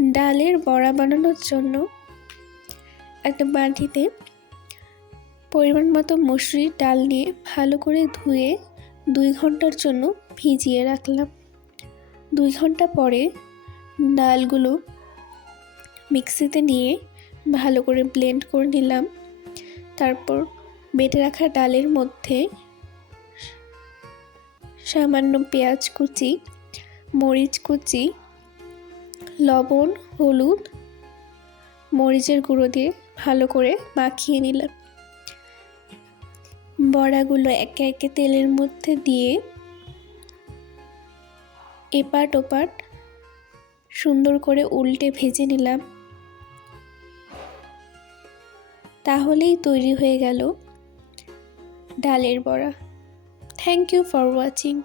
ডালের বড়া বানানোর জন্য একটা বাটিতে পরিমাণ মতো মসুরির ডাল নিয়ে ভালো করে ধুয়ে 2 ঘন্টার জন্য ভিজিয়ে রাখলাম। 2 ঘন্টা পরে ডালগুলো মিক্সিতে নিয়ে ভালো করে ব্লেন্ড করে নিলাম। তারপর বেটে রাখা ডালের মধ্যে সামান্য পেঁয়াজ কুচি, মরিচ কুচি, লবণ, হলুদ, মরিচের গুঁড়ো দিয়ে ভালো করে মাখিয়ে নিলাম। বড়াগুলো একে একে তেলের মধ্যে দিয়ে এপাট ওপাট সুন্দর করে উল্টে ভেজে নিলাম। তাহলেই তৈরি হয়ে গেল ডালের বড়া। Thank you for watching.